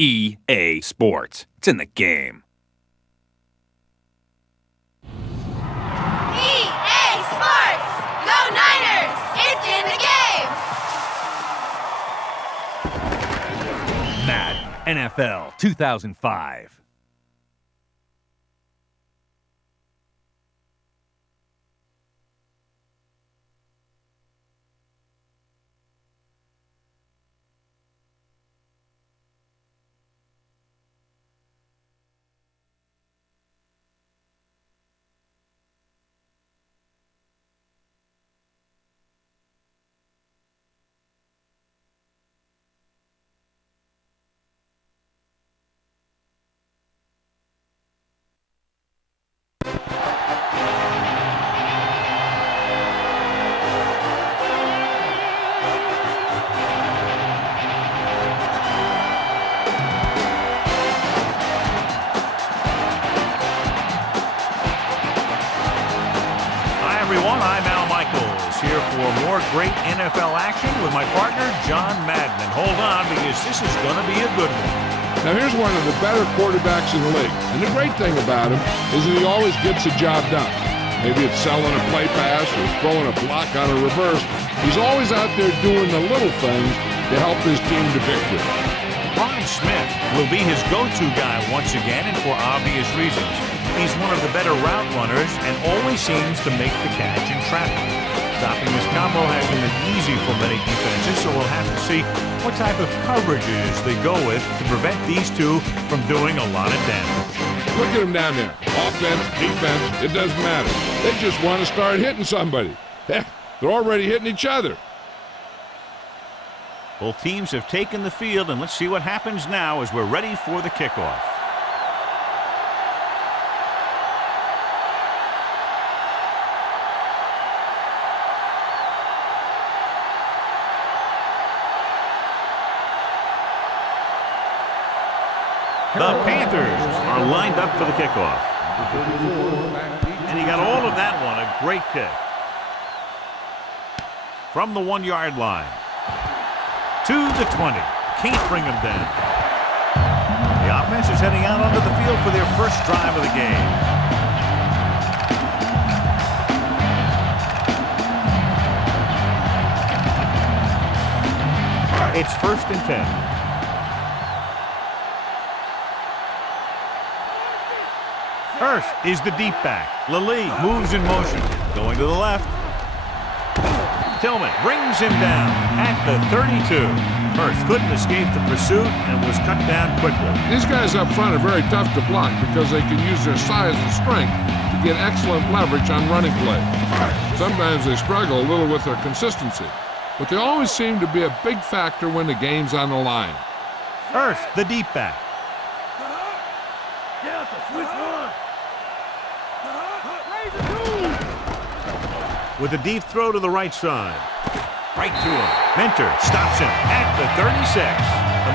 EA Sports. It's in the game. EA Sports! Go Niners! It's in the game! Madden NFL 2005. Here for more great NFL action with my partner, John Madden. And hold on, because this is going to be a good one. Now, here's one of the better quarterbacks in the league. And the great thing about him is that he always gets the job done. Maybe it's selling a play pass or throwing a block on a reverse. He's always out there doing the little things to help his team to victory. Ron Smith will be his go-to guy once again, and for obvious reasons. He's one of the better route runners and always seems to make the catch in traffic. Stopping this combo hasn't been easy for many defenses, so we'll have to see what type of coverages they go with to prevent these two from doing a lot of damage. Look at them down there. Offense, defense, it doesn't matter. They just want to start hitting somebody. Heck, they're already hitting each other. Both teams have taken the field, and let's see what happens now as we're ready for the kickoff. The Panthers are lined up for the kickoff. And he got all of that one, a great kick. From the 1-yard line. To the 20. Can't bring him down. The offense is heading out onto the field for their first drive of the game. It's 1st and 10. Hurst is the deep back. Lilly moves in motion. Going to the left. Tillman brings him down at the 32. Hurst couldn't escape the pursuit and was cut down quickly. These guys up front are very tough to block because they can use their size and strength to get excellent leverage on running play. Sometimes they struggle a little with their consistency, but they always seem to be a big factor when the game's on the line. Hurst, the deep back. With a deep throw to the right side. Right to him. Minter stops him at the 36.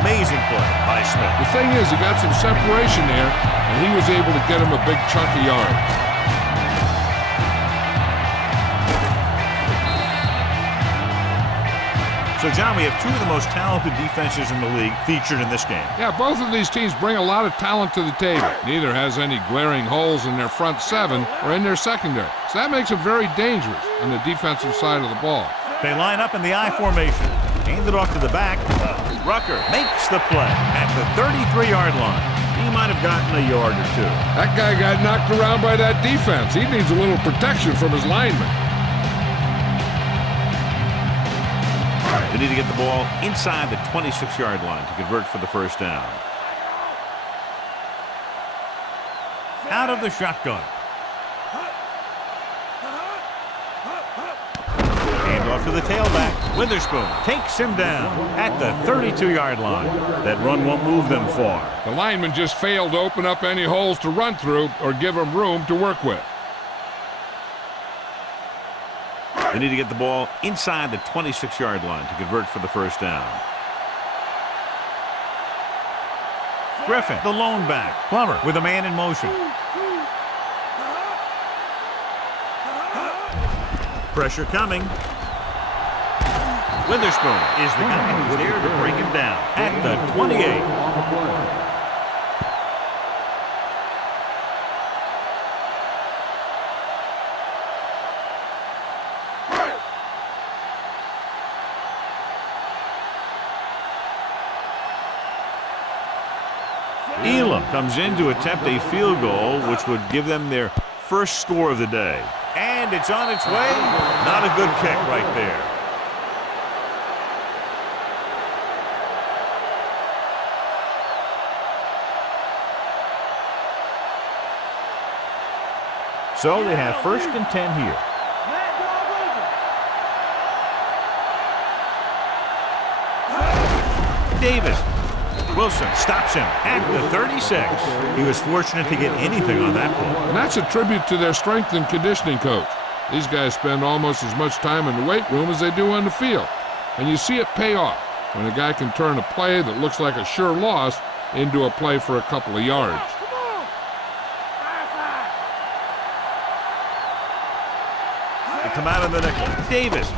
Amazing play by Smith. The thing is, he got some separation there, and he was able to get him a big chunk of yards. So, John, we have two of the most talented defenses in the league featured in this game. Yeah, both of these teams bring a lot of talent to the table. Neither has any glaring holes in their front seven or in their secondary. So that makes them very dangerous on the defensive side of the ball. They line up in the I formation. Hand it off to the back. Rucker makes the play at the 33-yard line. He might have gotten a yard or two. That guy got knocked around by that defense. He needs a little protection from his linemen. They need to get the ball inside the 26-yard line to convert for the first down. Out of the shotgun. Hand off to the tailback. Witherspoon takes him down at the 32-yard line. That run won't move them far. The lineman just failed to open up any holes to run through or give him room to work with. They need to get the ball inside the 26-yard line to convert for the first down. Griffin, the lone back. Plummer with a man in motion. Pressure coming. Witherspoon is the guy who's there to bring him down at the 28. Elam comes in to attempt a field goal, which would give them their first score of the day. And it's on its way. Not a good kick right there. So they have 1st and 10 here. Davis. Wilson stops him at the 36. He was fortunate to get anything on that play. And that's a tribute to their strength and conditioning coach. These guys spend almost as much time in the weight room as they do on the field. And you see it pay off when a guy can turn a play that looks like a sure loss into a play for a couple of yards. They come out of the nickel. Davis.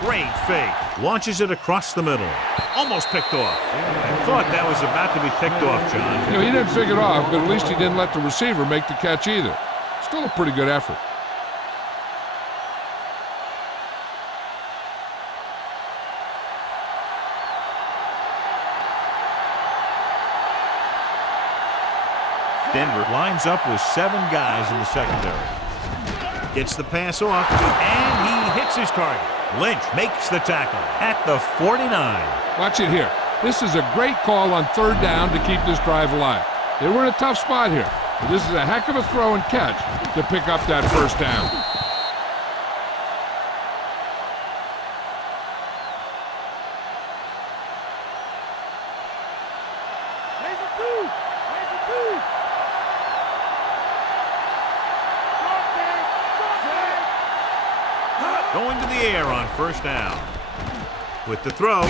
Great fake. Launches it across the middle. Almost picked off. I thought that was about to be picked off, John. You know, he didn't pick it off, but at least he didn't let the receiver make the catch either. Still a pretty good effort. Denver lines up with 7 guys in the secondary. Gets the pass off, and he hits his target. Lynch makes the tackle at the 49. Watch it here. This is a great call on 3rd down to keep this drive alive. They were in a tough spot here, but this is a heck of a throw and catch to pick up that 1st down. Going to the air on 1st down. With the throw,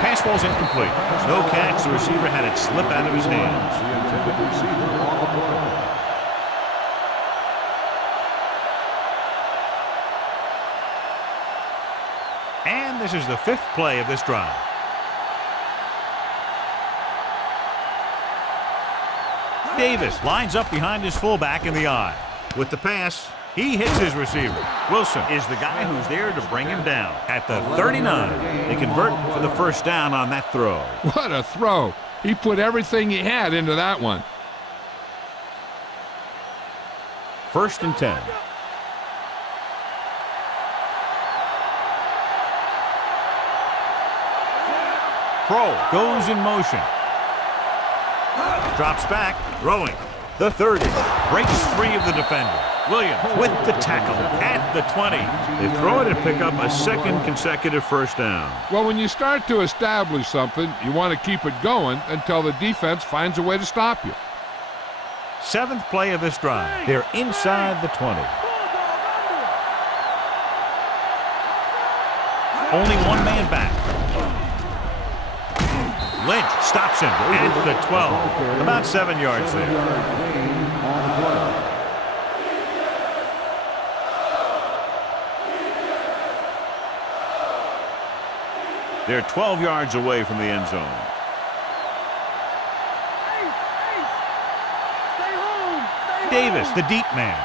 pass ball's incomplete. No catch. The receiver had it slip out of his hands. And this is the 5th play of this drive. Davis lines up behind his fullback in the eye. With the pass, he hits his receiver. Wilson is the guy who's there to bring him down at the 39. They convert for the 1st down on that throw. What a throw. He put everything he had into that one. 1st and 10. Pro goes in motion. Drops back, throwing. The 30 breaks free of the defender. Williams with the tackle at the 20. They throw it and pick up a 2nd consecutive 1st down. Well, when you start to establish something, you want to keep it going until the defense finds a way to stop you. 7th play of this drive. They're inside the 20. Only 1 man back. Lynch stops him at the 12. About 7 yards there. They're 12 yards away from the end zone. Davis, the deep man.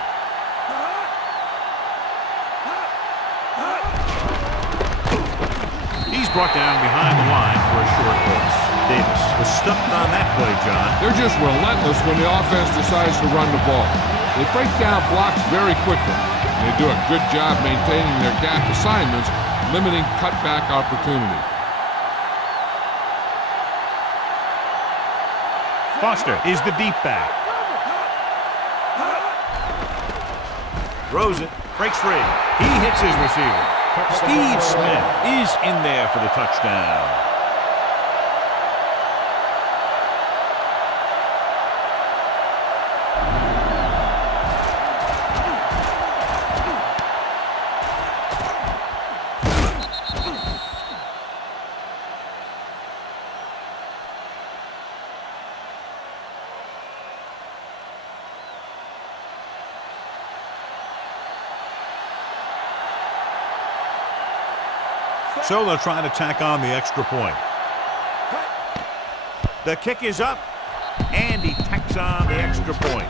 He's brought down behind the line for a short pass. Davis was stuck on that play, John. They're just relentless when the offense decides to run the ball. They break down blocks very quickly. They do a good job maintaining their gap assignments, limiting cutback opportunity. Foster is the deep back. Throws it, breaks free. He hits his receiver. Steve Smith is in there for the touchdown. So they'll try to tack on the extra point. The kick is up, and he tacks on the extra point.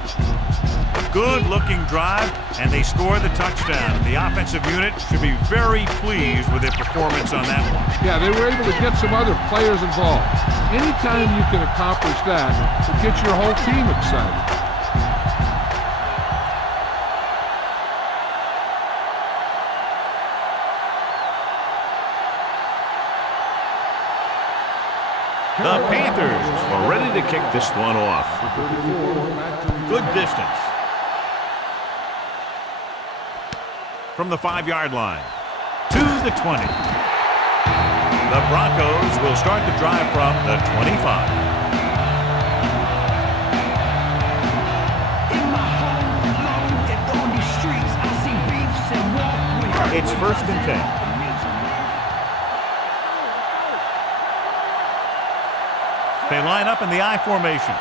Good-looking drive, and they score the touchdown. The offensive unit should be very pleased with their performance on that one. Yeah, they were able to get some other players involved. Anytime you can accomplish that, it gets your whole team excited. The Panthers are ready to kick this one off. Good distance. From the 5-yard line to the 20. The Broncos will start the drive from the 25. It's 1st and 10. They line up in the I formation.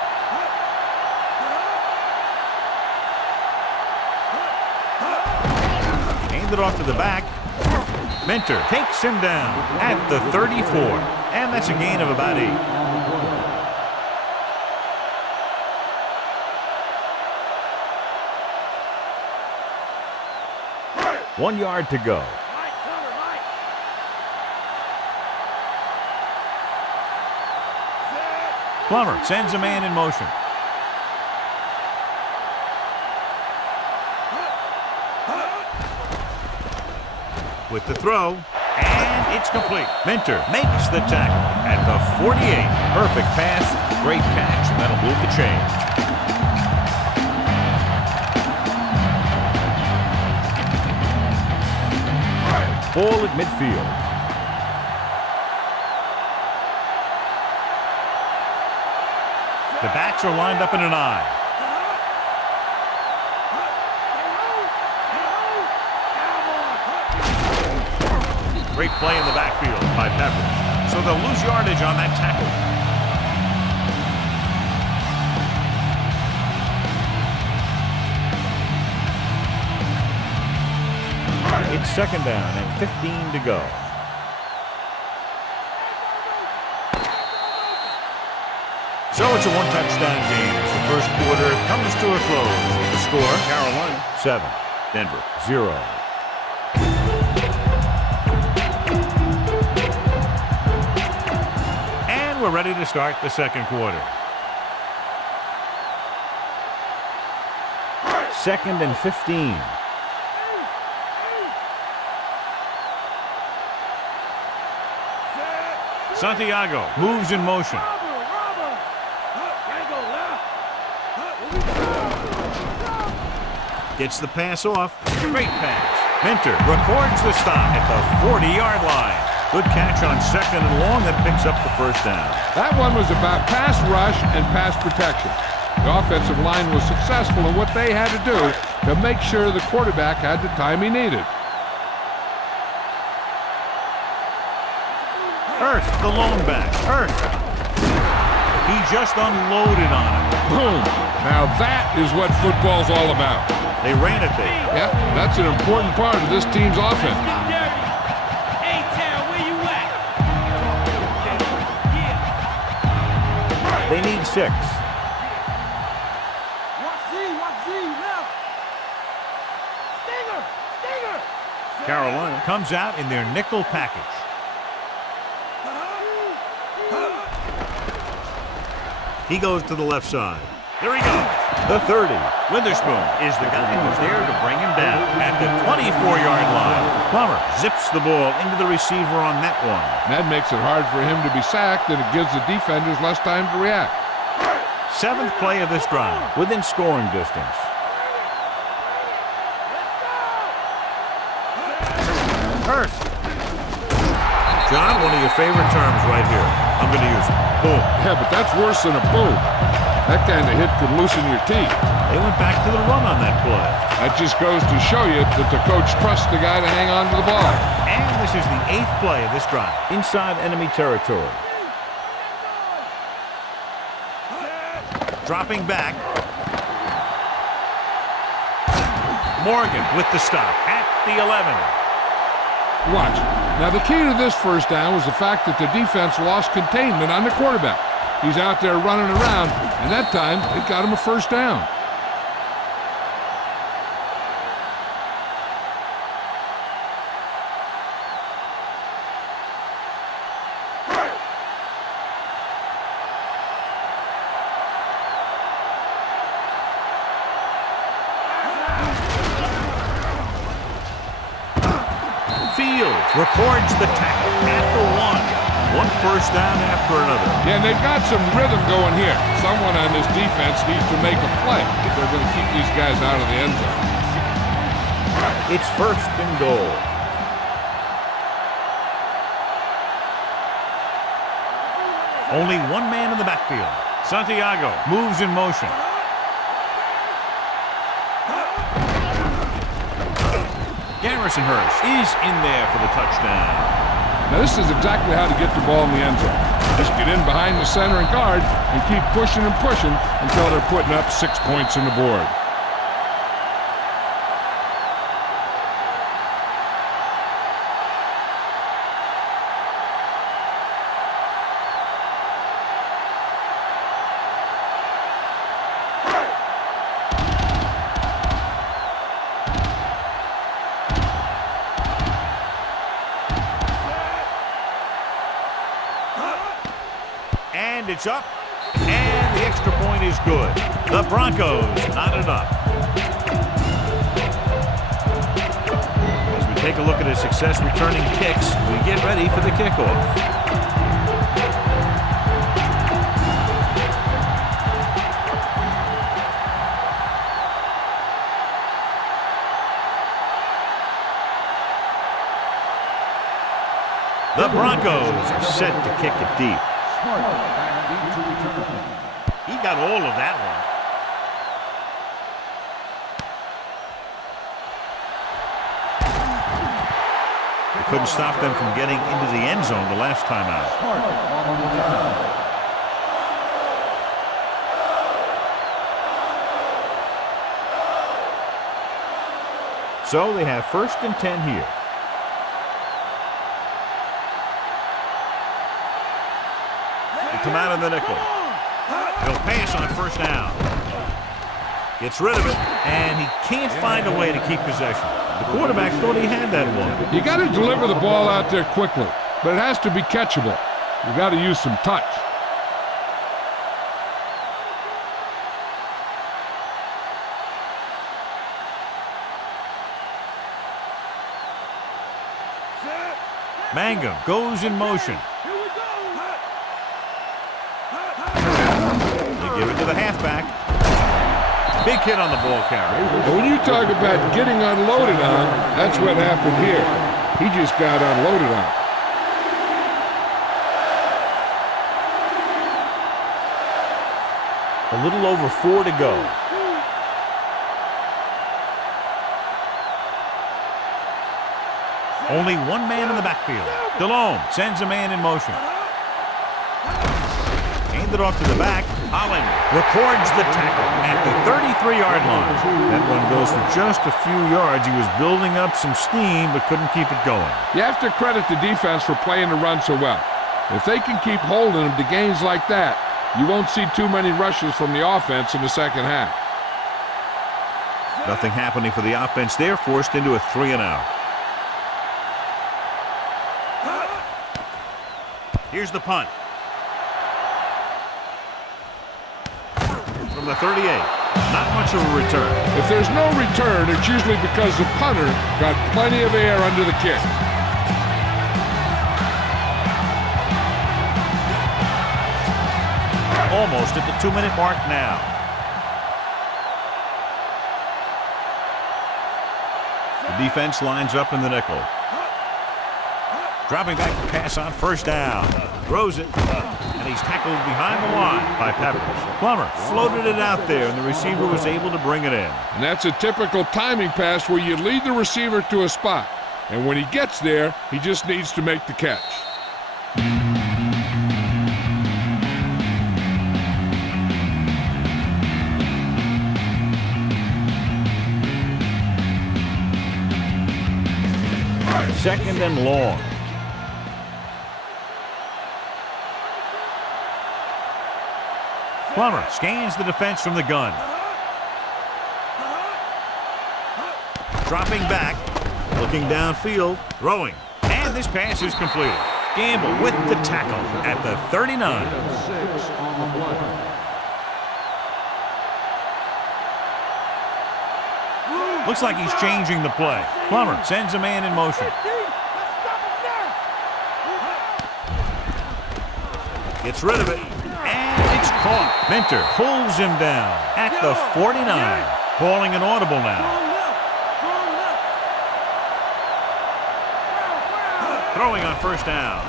Hand it off to the back. Minter takes him down at the 34. And that's a gain of about 8. One yard to go. Plummer sends a man in motion. With the throw, and it's complete. Minter makes the tackle at the 48. Perfect pass, great catch, and that'll move the chains. Ball at midfield. The backs are lined up in an I. Great play in the backfield by Peppers. So they'll lose yardage on that tackle. It's 2nd down and 15 to go. So it's a one-touchdown game as the first quarter comes to a close. The score, Carolina 7, Denver 0. And we're ready to start the second quarter. 2nd and 15. Santiago moves in motion. Gets the pass off. Great pass. Minter records the stop at the 40-yard line. Good catch on 2nd and long that picks up the 1st down. That one was about pass rush and pass protection. The offensive line was successful in what they had to do to make sure the quarterback had the time he needed. Hurst, the lone back. Hurst. He just unloaded on it. Boom. Now that is what football's all about. They ran it there. Yeah, that's an important part of this team's offense. They need 6. Carolina comes out in their nickel package. He goes to the left side. There he goes. The 30. Witherspoon is the guy who's there to bring him down at the 24-yard line. Plummer zips the ball into the receiver on that one. That makes it hard for him to be sacked, and it gives the defenders less time to react. 7th play of this drive, within scoring distance. Hurst. John, one of your favorite terms right here. I'm going to use it. Boom. Yeah, but that's worse than a boom. That kind of hit could loosen your teeth. They went back to the run on that play. That just goes to show you that the coach trusts the guy to hang on to the ball. And this is the 8th play of this drive. Inside enemy territory. Dropping back. Morgan with the stop at the 11. Watch. Now, the key to this first down was the fact that the defense lost containment on the quarterback. He's out there running around, and that time it got him a first down. Records the tackle at the 1. One first down after another. Yeah, and they've got some rhythm going here. Someone on this defense needs to make a play if they're going to keep these guys out of the end zone. It's first and goal. Only one man in the backfield. Santiago moves in motion. Garrisonhurst is in there for the touchdown. Now this is exactly how to get the ball in the end zone. Just get in behind the center and guard and keep pushing and pushing until they're putting up 6 points on the board. It's up, and the extra point is good. The Broncos knotted up. As we take a look at his success returning kicks, we get ready for the kickoff. The Broncos are set to kick it deep. He got all of that one. They couldn't stop them from getting into the end zone the last time out. So they have first and 10 here. Come out in the nickel. He'll pass on first down. Gets rid of it, and he can't find a way to keep possession. The quarterback thought he had that one. You got to deliver the ball out there quickly, but it has to be catchable. You got to use some touch. Mangum goes in motion. Give it to the halfback. Big hit on the ball carrier. When you talk about getting unloaded on, that's what happened here. He just got unloaded on. A little over 4 to go. Only one man in the backfield. DeLome sends a man in motion. Hand it off to the back. Holland records the tackle at the 33-yard line. That one goes for just a few yards. He was building up some steam but couldn't keep it going. You have to credit the defense for playing the run so well. If they can keep holding them to gains like that, you won't see too many rushes from the offense in the second half. Nothing happening for the offense. They're forced into a 3-and-out. Here's the punt. From the 38. Not much of a return. If there's no return, it's usually because the punter got plenty of air under the kick. Almost at the 2-minute mark now. The defense lines up in the nickel. Dropping back to pass on first down. Throws it. And he's tackled behind the line by Peppers. Plummer floated it out there, and the receiver was able to bring it in. And that's a typical timing pass where you lead the receiver to a spot. And when he gets there, he just needs to make the catch. Second and long. Plummer scans the defense from the gun. Dropping back, looking downfield, throwing. And this pass is completed. Gamble with the tackle at the 39. Looks like he's changing the play. Plummer sends a man in motion. Gets rid of it. And it's caught. Minter pulls him down at the 49. Calling an audible now. Throwing on first down.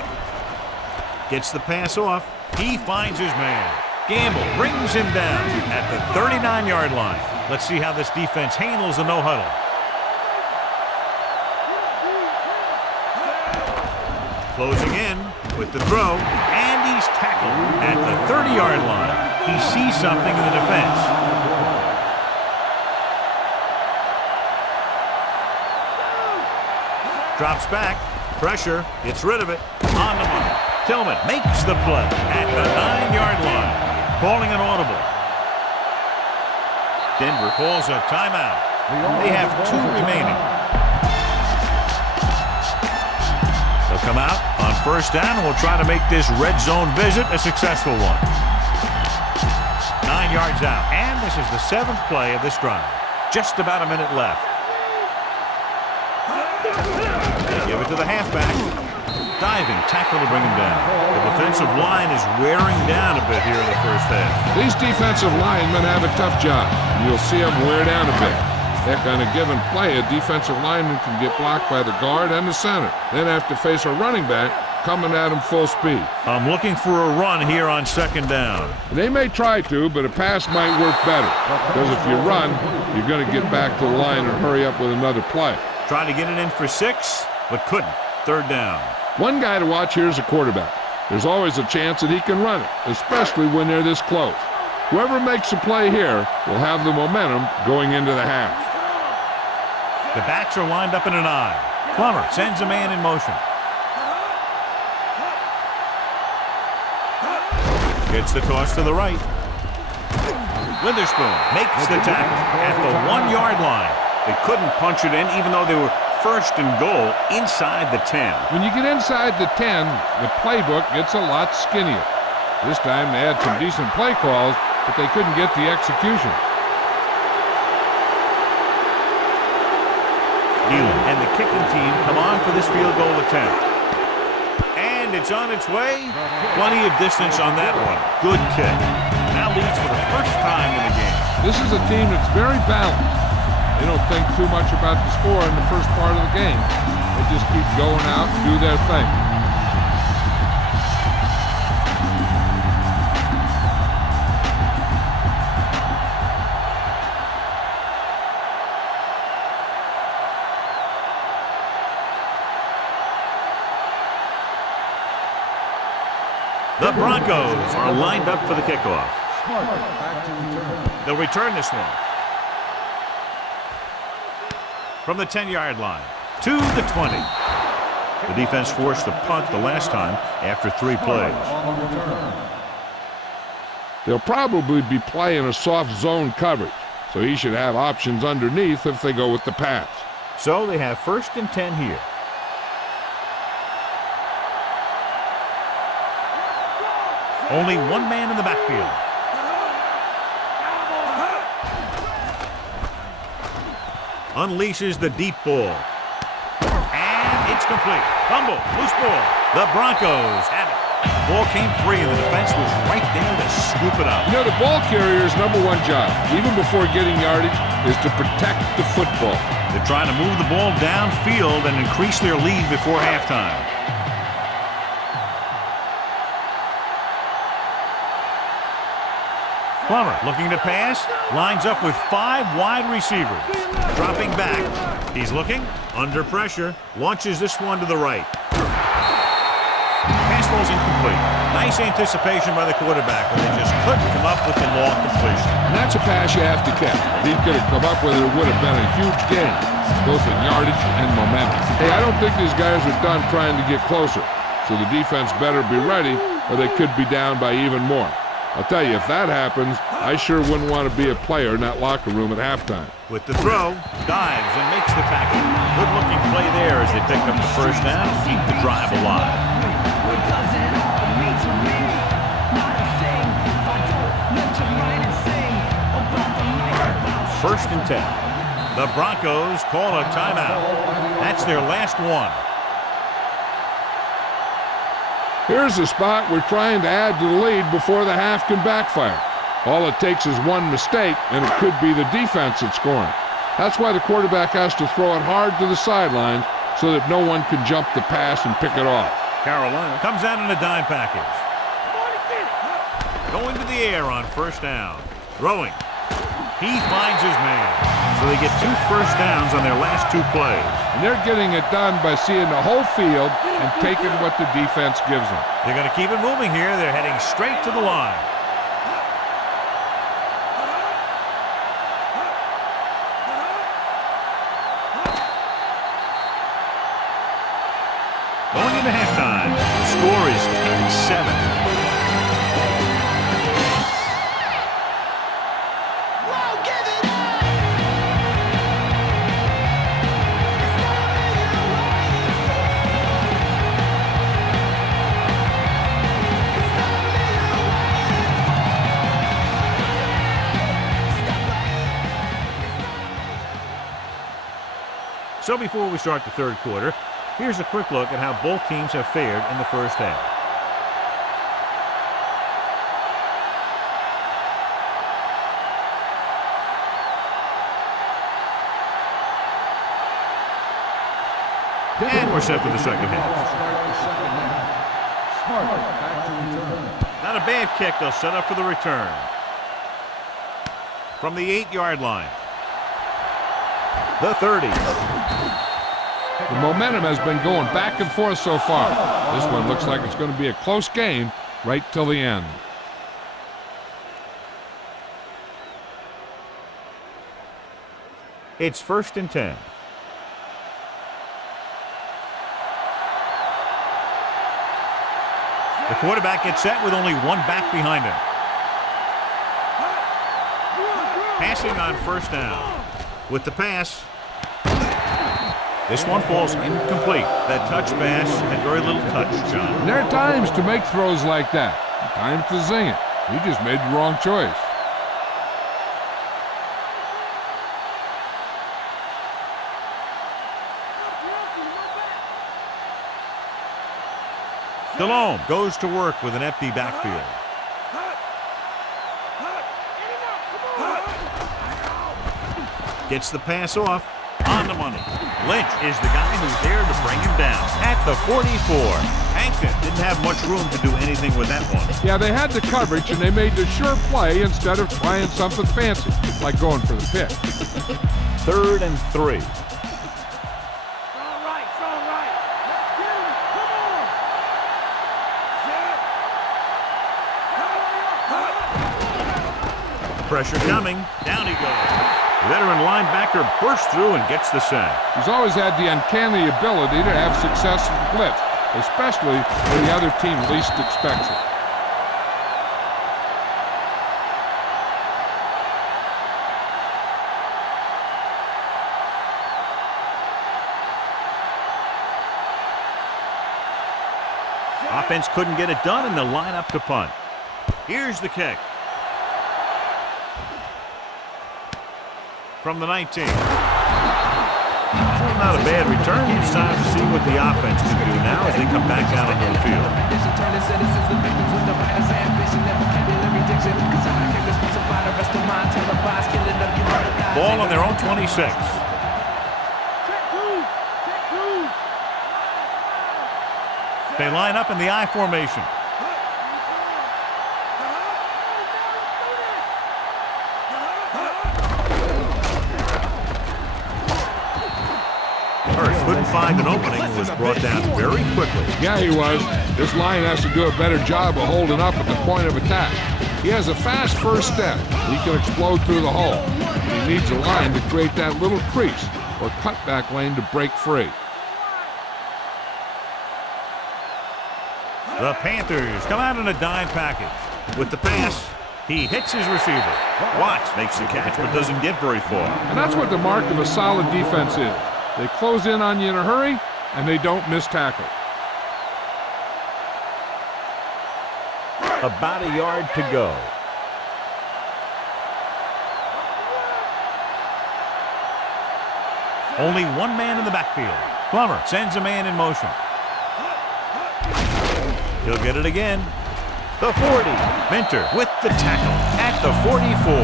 Gets the pass off. He finds his man. Gamble brings him down at the 39-yard line. Let's see how this defense handles the no-huddle. Closing in with the throw, and he's tackled at the 30-yard line. He sees something in the defense. Drops back. Pressure, gets rid of it, on the money. Tillman makes the play at the 9-yard line, calling an audible. Denver calls a timeout. They have 2 remaining. They'll come out on first down and will try to make this red zone visit a successful one. 9 yards out, and this is the 7th play of this drive. Just about a minute left. Give it to the halfback. Diving tackle to bring him down. The defensive line is wearing down a bit here in the first half. These defensive linemen have a tough job. You'll see them wear down a bit. Heck, on a given play, a defensive lineman can get blocked by the guard and the center. Then have to face a running back coming at him full speed. I'm looking for a run here on second down. They may try to, but a pass might work better. Because if you run, you're going to get back to the line and hurry up with another play. Trying to get it in for 6, but couldn't. Third down. One guy to watch here is a quarterback. There's always a chance that he can run it, especially when they're this close. Whoever makes a play here will have the momentum going into the half. The backs are lined up in an I. Plummer sends a man in motion. Gets the toss to the right. Witherspoon makes the tackle at the 1-yard line. They couldn't punch it in even though they were first and goal inside the 10. When you get inside the 10, the playbook gets a lot skinnier. This time they had some decent play calls, but they couldn't get the execution. Nealon and the kicking team come on for this field goal attempt. And it's on its way. Plenty of distance on that one. Good kick. Now leads for the first time in the game. This is a team that's very balanced. They don't think too much about the score in the first part of the game. They just keep going out and do their thing. The Broncos are lined up for the kickoff. They'll return this one. From the 10-yard line to the 20. The defense forced a punt the last time after 3 plays. They'll probably be playing a soft zone coverage, so he should have options underneath if they go with the pass. So they have first and 10 here. Only one man in the backfield. Unleashes the deep ball. And it's complete. Fumble, loose ball. The Broncos have it. Ball came free and the defense was right there to scoop it up. You know, the ball carrier's #1 job, even before getting yardage, is to protect the football. They're trying to move the ball downfield and increase their lead before halftime. Plummer looking to pass, lines up with 5 wide receivers. Dropping back, he's looking, under pressure, launches this one to the right. Pass ball's incomplete. Nice anticipation by the quarterback, but they just couldn't come up with the long completion. And that's a pass you have to catch. If he could have come up with it, it would have been a huge gain. both in yardage and momentum. Hey, I don't think these guys are done trying to get closer, so the defense better be ready or they could be down by even more. I'll tell you, if that happens, I sure wouldn't want to be a player in that locker room at halftime. With the throw, dives and makes the tackle. Good-looking play there as they pick up the first down and keep the drive alive. First and 10. The Broncos call a timeout. That's their last one. Here's a spot we're trying to add to the lead before the half can backfire. All it takes is one mistake, and it could be the defense that's scoring. That's why the quarterback has to throw it hard to the sideline so that no one can jump the pass and pick it off. Carolina comes out in a dime package. Going to the air on first down. Throwing. He finds his man. So they get 2 first downs on their last 2 plays. And they're getting it done by seeing the whole field and taking what the defense gives them. They're going to keep it moving here. They're heading straight to the line. Going into halftime, the score is 10-7. So before we start the third quarter, here's a quick look at how both teams have fared in the first half. And we're set for the second half. Not a bad kick. They'll set up for the return. From the 8-yard line. The 30. The momentum has been going back and forth so far. This one looks like it's going to be a close game right till the end. It's first and 10. The quarterback gets set with only one back behind him. Passing on first down. With the pass. This one falls incomplete. That touch pass had very little touch, John. And there are times to make throws like that. Times to zing it. You just made the wrong choice. Delhomme goes to work with an empty backfield. Gets the pass off. On the money. Lynch is the guy who's there to bring him down. At the 44. Hankton didn't have much room to do anything with that one. Yeah, they had the coverage, and they made the sure play instead of trying something fancy, like going for the pick. 3rd and 3. Pressure coming. Down he goes. Veteran linebacker bursts through and gets the sack. He's always had the uncanny ability to have success in blitz, especially when the other team least expects it. Offense couldn't get it done, and they'll line up to punt. Here's the kick. From the 19. Not a bad return. It's time to see what the offense can do now as they come back out onto the field. Ball on their own 26. They line up in the I formation. Couldn't find an opening and was brought down very quickly. Yeah, he was. This line has to do a better job of holding up at the point of attack. He has a fast first step. He can explode through the hole. He needs a line to create that little crease. or cutback lane to break free. The Panthers come out in a dime package. With the pass, he hits his receiver. Watts makes the catch but doesn't get very far. And that's what the mark of a solid defense is. They close in on you in a hurry, and they don't miss tackle. About a yard to go. Only one man in the backfield. Plummer sends a man in motion. He'll get it again. The 40. Minter with the tackle at the 44.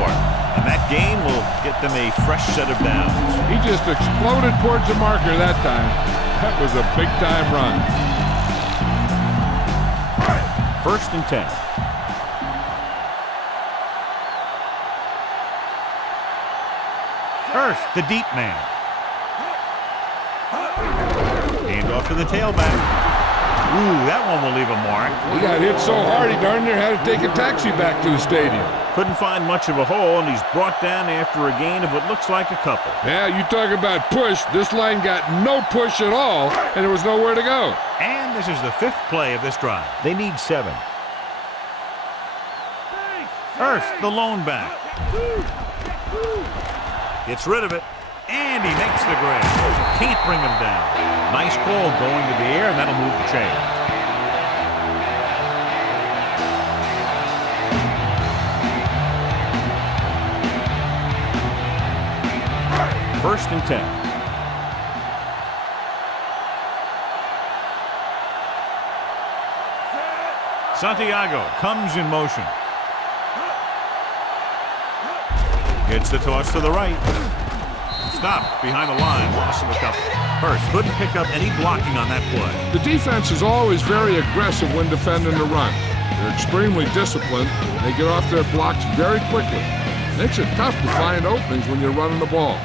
And that gain will get them a fresh set of downs. He just exploded towards the marker that time. That was a big-time run. 1st and 10. First, the deep man. Hand off to the tailback. Ooh, that one will leave a mark. He got hit so hard he darn near had to take a taxi back to the stadium. Couldn't find much of a hole, and he's brought down after a gain of what looks like a couple. Yeah, you talk about push. This line got no push at all, and there was nowhere to go. And this is the 5th play of this drive. They need 7. Earth, the lone back. Gets rid of it, and he makes the grab. Can't bring him down. Nice call going to the air, and that'll move the chain. First and 10. Santiago comes in motion. Gets the toss to the right. Stopped behind the line, loss of a couple. Hurst couldn't pick up any blocking on that play. The defense is always very aggressive when defending the run. They're extremely disciplined. They get off their blocks very quickly. Makes it tough to find openings when you're running the ball.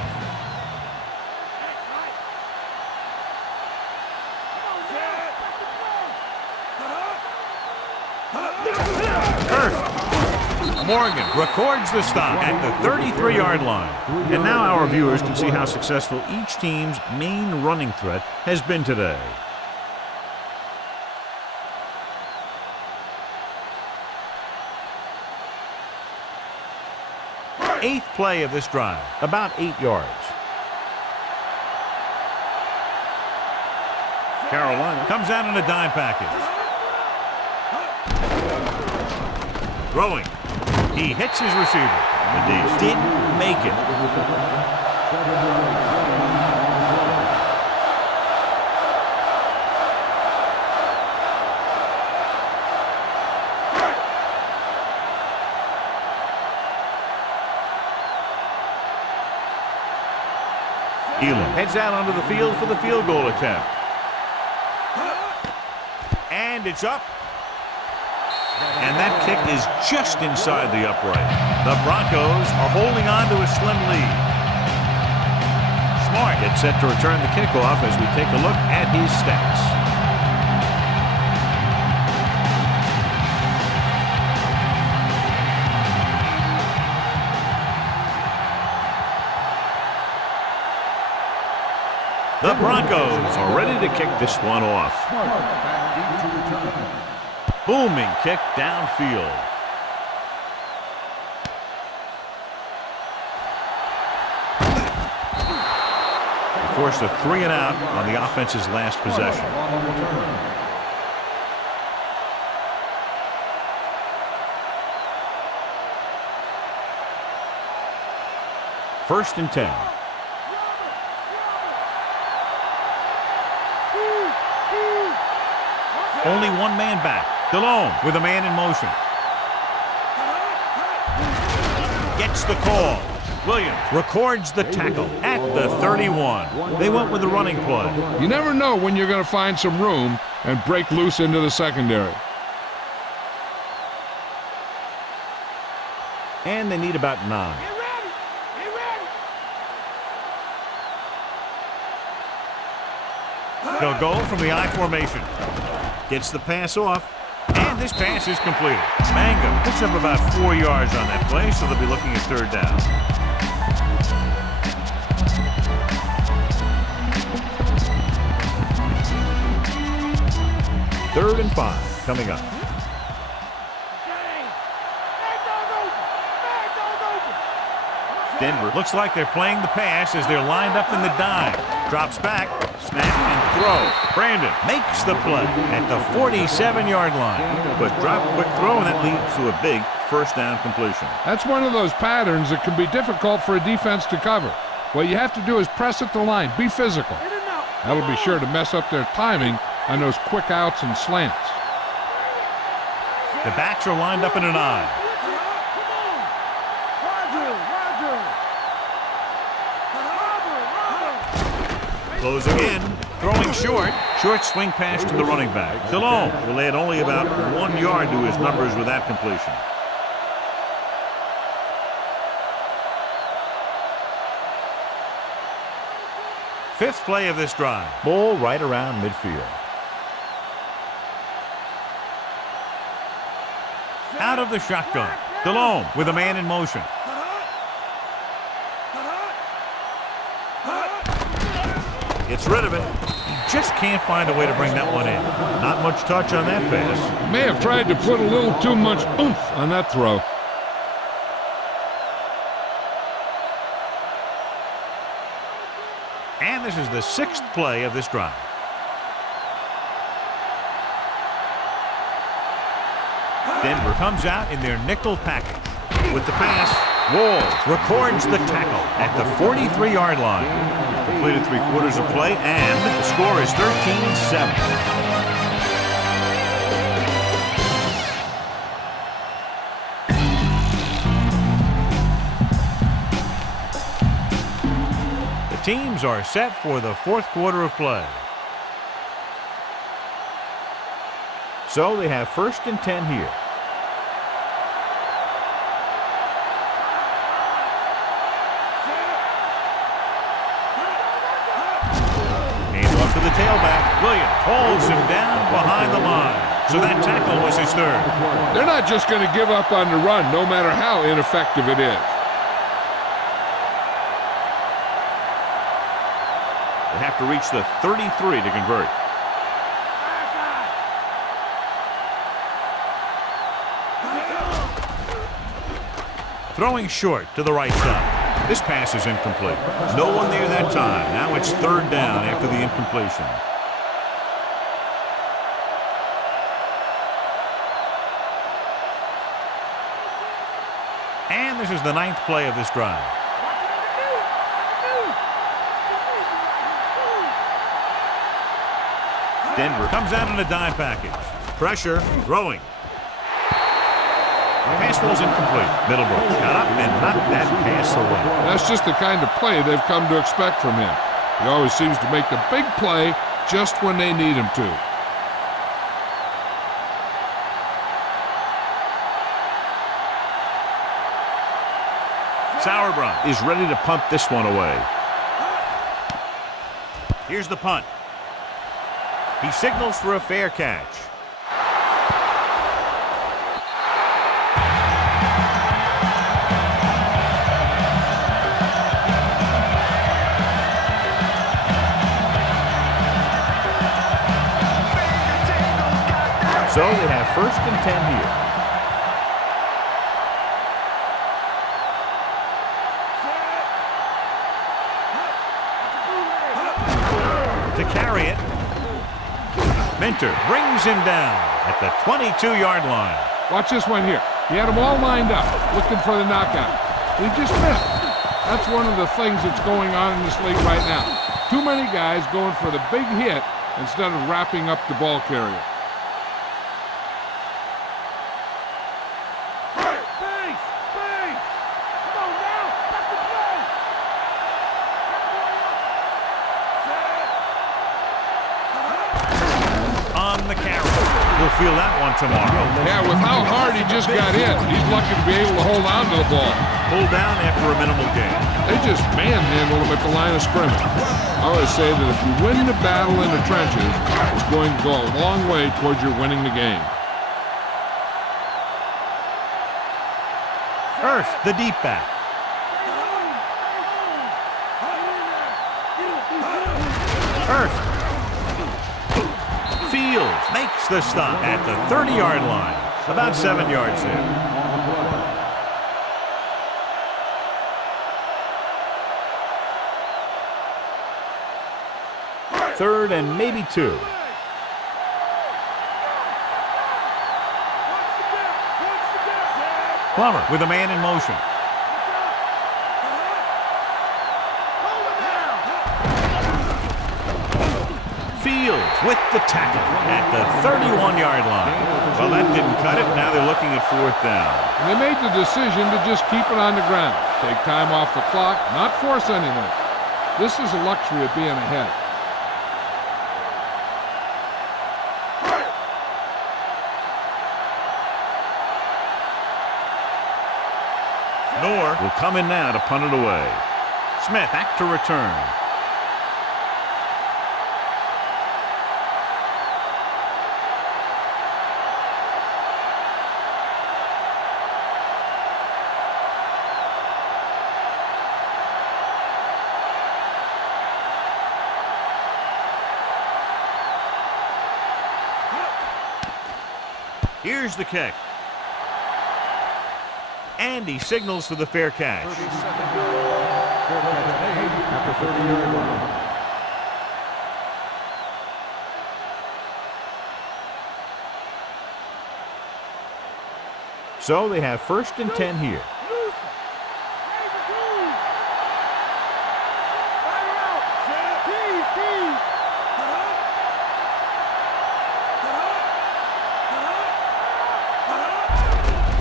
Morgan records the stop at the 33-yard line. And now our viewers can see how successful each team's main running threat has been today. Eighth play of this drive, about 8 yards. Carolina comes out in a dime package. Throwing. He hits his receiver, but they didn't make it. Elam heads out onto the field for the field goal attempt. And it's up. And that kick is just inside the upright. The Broncos are holding on to a slim lead. Smart gets set to return the kickoff as we take a look at his stats. The Broncos are ready to kick this one off. Booming kick downfield. Forced a 3-and-out on the offense's last possession. First and 10. Only one man back. DeLone with a man in motion. Gets the call. Williams records the tackle at the 31. They went with the running play. You never know when you're going to find some room and break loose into the secondary. And they need about 9. They'll go from the I formation. Gets the pass off. And this pass is completed. Mangum picks up about 4 yards on that play, so they'll be looking at 3rd down. 3rd and 5 coming up. Denver looks like they're playing the pass as they're lined up in the dime. Drops back, snap, and throw. Brandon makes the play at the 47-yard line. But drop, quick throw, and that leads to a big first down completion. That's one of those patterns that can be difficult for a defense to cover. What you have to do is press at the line, be physical. That'll be sure to mess up their timing on those quick outs and slants. The backs are lined up in an I. Close again, throwing short. Short swing pass to the running back. Delhomme will add only about 1 yard to his numbers with that completion. Fifth play of this drive. Ball right around midfield. Out of the shotgun. Delhomme with a man in motion. Gets rid of it. He just can't find a way to bring that one in. Not much touch on that pass. May have tried to put a little too much oomph on that throw. And this is the 6th play of this drive. Denver comes out in their nickel package. With the pass, Walls records the tackle at the 43-yard line. Completed 3/4 of play, and the score is 13-7. The teams are set for the 4th quarter of play. So they have 1st and 10 here. To the tailback. Williams holds him down behind the line. So that tackle was his 3rd. They're not just going to give up on the run, no matter how ineffective it is. They have to reach the 33 to convert. Throwing short to the right side. This pass is incomplete. No one there that time. Now it's 3rd down after the incompletion. And this is the 9th play of this drive. Denver comes out in a dime package. Pressure, throwing. Pass falls incomplete. Middlebrook got up and knocked that pass away. That's just the kind of play they've come to expect from him. He always seems to make the big play just when they need him to. Sauerbrunn is ready to punt this one away. Here's the punt. He signals for a fair catch. So they have 1st and 10 here. To carry it, Minter brings him down at the 22-yard line. Watch this one here. He had them all lined up, looking for the knockout. He just missed. That's one of the things that's going on in this league right now. Too many guys going for the big hit instead of wrapping up the ball carrier. We'll feel that one tomorrow. Yeah, with how hard he just got hit, he's lucky to be able to hold on to the ball. Pulled down after a minimal gain. They just manhandled him at the line of scrimmage. I always say that if you win the battle in the trenches, it's going to go a long way towards your winning the game. Earth, the deep back. Earth. Fields makes makes the stop at the 30-yard line. About 7 yards there. Third and maybe 2. Plummer with a man in motion. Fields with the tackle at the 31-yard line. Well, that didn't cut it. Now they're looking at 4th down. And they made the decision to just keep it on the ground. Take time off the clock, not force anything. This is a luxury of being ahead. Nor will come in now to punt it away. Smith back to return. Here's the kick. And he signals for the fair catch. After 30-yard line. So they have 1st and 10 here.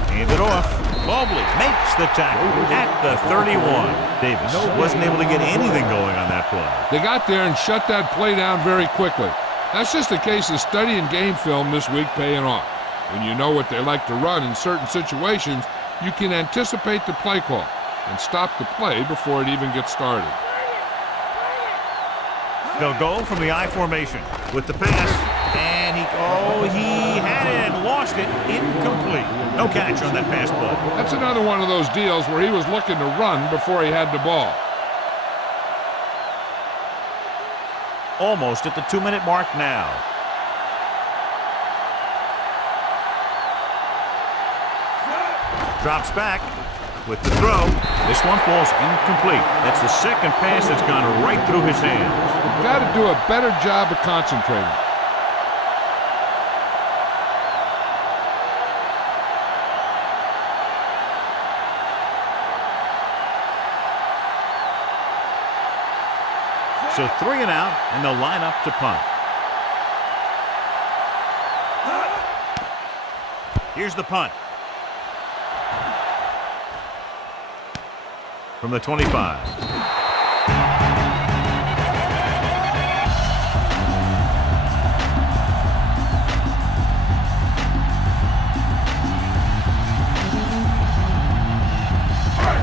Hand it off. Mobley makes the tackle at the 31. Davis wasn't able to get anything going on that play. They got there and shut that play down very quickly. That's just a case of studying game film this week paying off. When you know what they like to run in certain situations, you can anticipate the play call and stop the play before it even gets started. They'll go from the I formation with the pass, and he had it and lost it. Incomplete. No catch on that pass play. That's another one of those deals where he was looking to run before he had the ball. Almost at the 2-minute mark now. Drops back with the throw. This one falls incomplete. That's the second pass that's gone right through his hands. You've got to do a better job of concentrating. So 3 and out, and they'll line up to punt. Here's the punt. From the 25.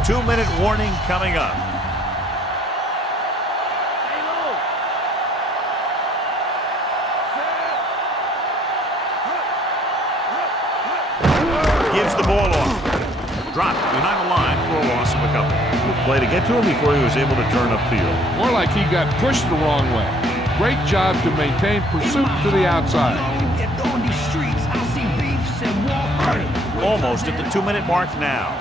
Two-minute warning coming up. Gives the ball off. Dropped behind the line for a loss of a couple. Good play to get to him before he was able to turn upfield. More like he got pushed the wrong way. Great job to maintain pursuit to the outside. Almost at the 2-minute mark now.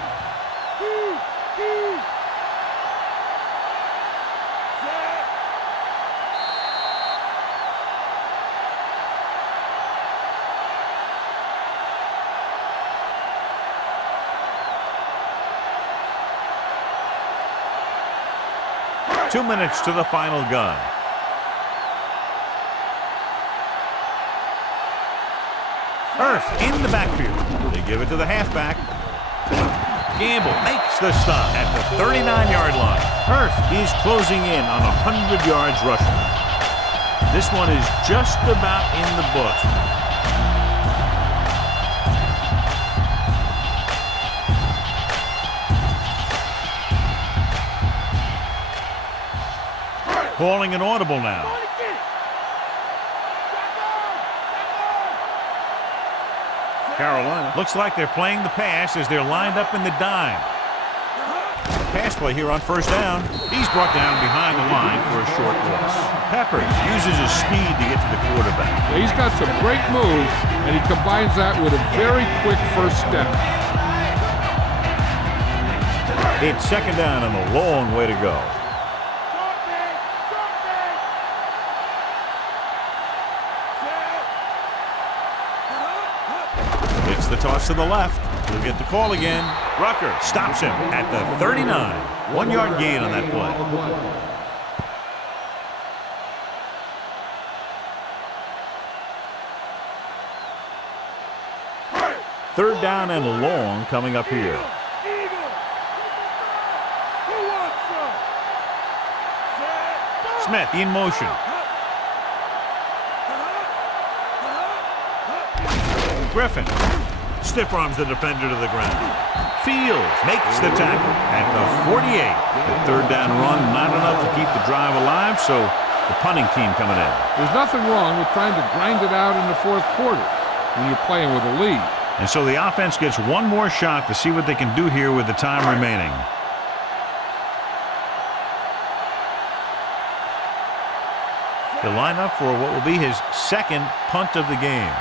Two minutes to the final gun. Earth in the backfield. They give it to the halfback. Gamble makes the stop at the 39-yard line. Earth is closing in on 100 yards rushing. This one is just about in the books. Calling an audible now. Carolina looks like they're playing the pass as they're lined up in the dime. Pass play here on first down. He's brought down behind the line for a short loss. Peppers uses his speed to get to the quarterback. He's He's got some great moves, and he combines that with a very quick first step. It's second down and a long way to go. It's the toss to the left. He'll get the call again. Rucker stops him at the 39. 1 yard gain on that play. Third down and long coming up here. Smith in motion. Griffin stiff arms the defender to the ground. Fields makes the tackle at the 48. The third down run not enough to keep the drive alive, so the punting team coming in. There's nothing wrong with trying to grind it out in the fourth quarter when you're playing with a lead. And so the offense gets one more shot to see what they can do here with the time remaining. He'll line up for what will be his second punt of the game.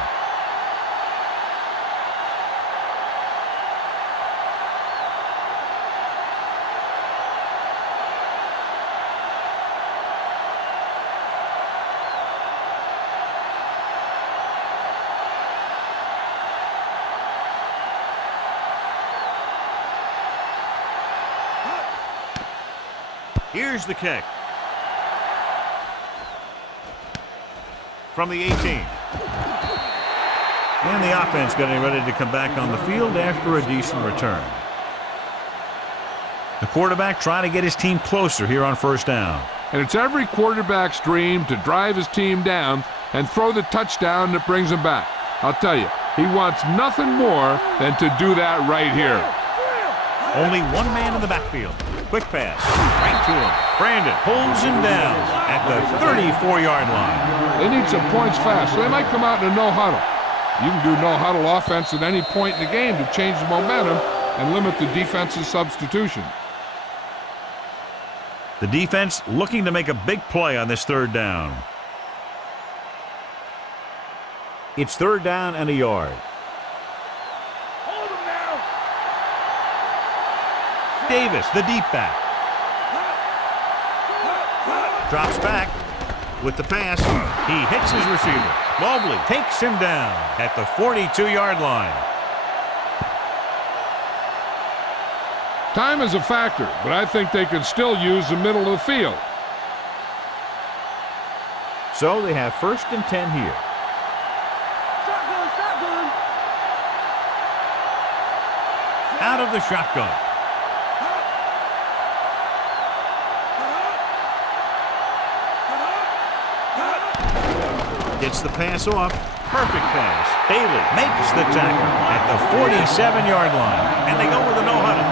Here's the kick. From the 18. And the offense getting ready to come back on the field after a decent return. The quarterback trying to get his team closer here on first down. And it's every quarterback's dream to drive his team down and throw the touchdown that brings him back. I'll tell you, he wants nothing more than to do that right here. Only one man in the backfield. Quick pass right to him. Brandon pulls him down at the 34-yard line. They need some points fast, so they might come out in a no-huddle. You can do no-huddle offense at any point in the game to change the momentum and limit the defense's substitution. The defense looking to make a big play on this third down. It's third down and a yard. Davis, the deep back. Drops back with the pass. He hits his receiver. Mobley takes him down at the 42-yard line. Time is a factor, but I think they could still use the middle of the field. So they have first and 10 here. Out of the shotgun. Gets the pass off. Perfect pass. Bailey makes the tackle at the 47-yard line. And they go with a no-huddle.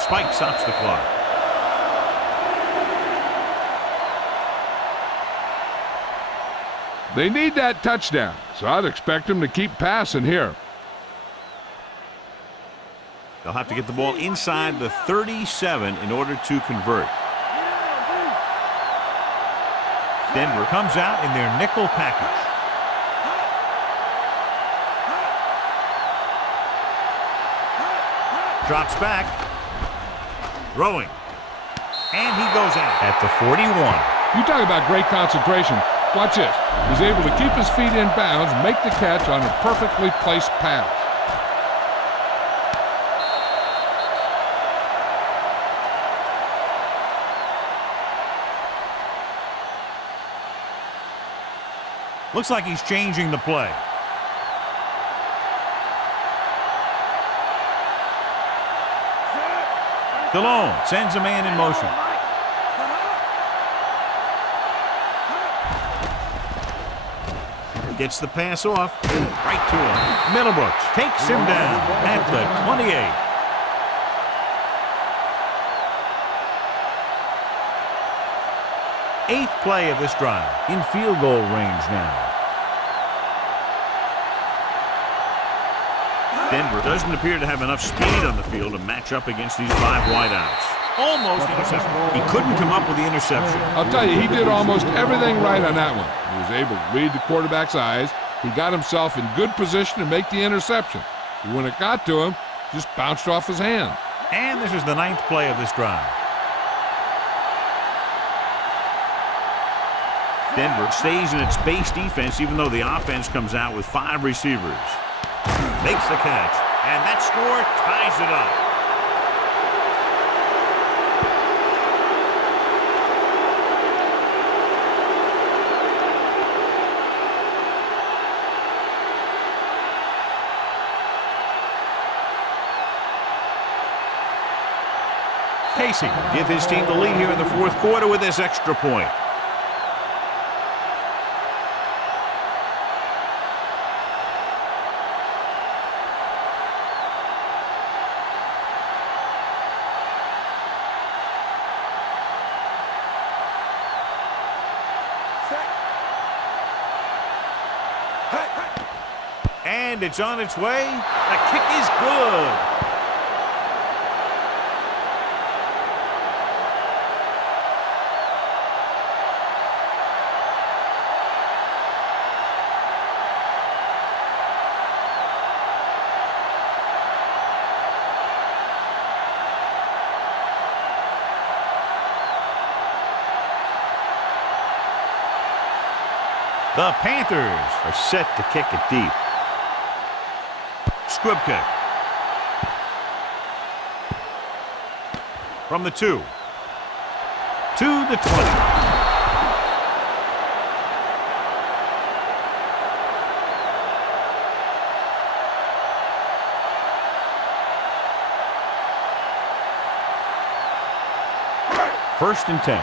Spike stops the clock. They need that touchdown, so I'd expect them to keep passing here. They'll have to get the ball inside the 37 in order to convert. Denver comes out in their nickel package. Drops back. Throwing. And he goes out at the 41. You talk about great concentration. Watch this. He's able to keep his feet in bounds, make the catch on a perfectly placed pass. Looks like he's changing the play. DeLone sends a man in motion. Gets the pass off right to him. Middlebrooks takes him down at the 28. Eighth play of this drive in field goal range now. Denver doesn't appear to have enough speed on the field to match up against these five wideouts. almost intercepted. He couldn't come up with the interception. I'll tell you, he did almost everything right on that one. He was able to read the quarterback's eyes. He got himself in good position to make the interception. But when it got to him, just bounced off his hand. And this is the 9th play of this drive. Denver stays in its base defense even though the offense comes out with 5 receivers. Makes the catch, and that score ties it up. Casey give his team the lead here in the 4th quarter with this extra point. And it's on its way. The kick is good. The Panthers are set to kick it deep. Squib kick. From the 2. To the 20. First and 10.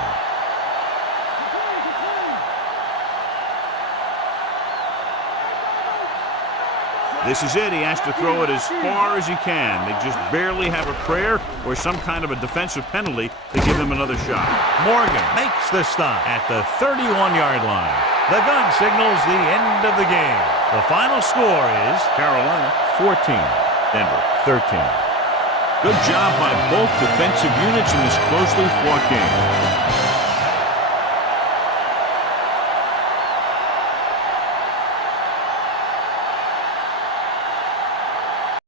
This is it. He has to throw it as far as he can. They just barely have a prayer or some kind of a defensive penalty to give him another shot. Morgan makes the stop at the 31-yard line. The gun signals the end of the game. The final score is Carolina 14, Denver 13. Good job by both defensive units in this closely fought game.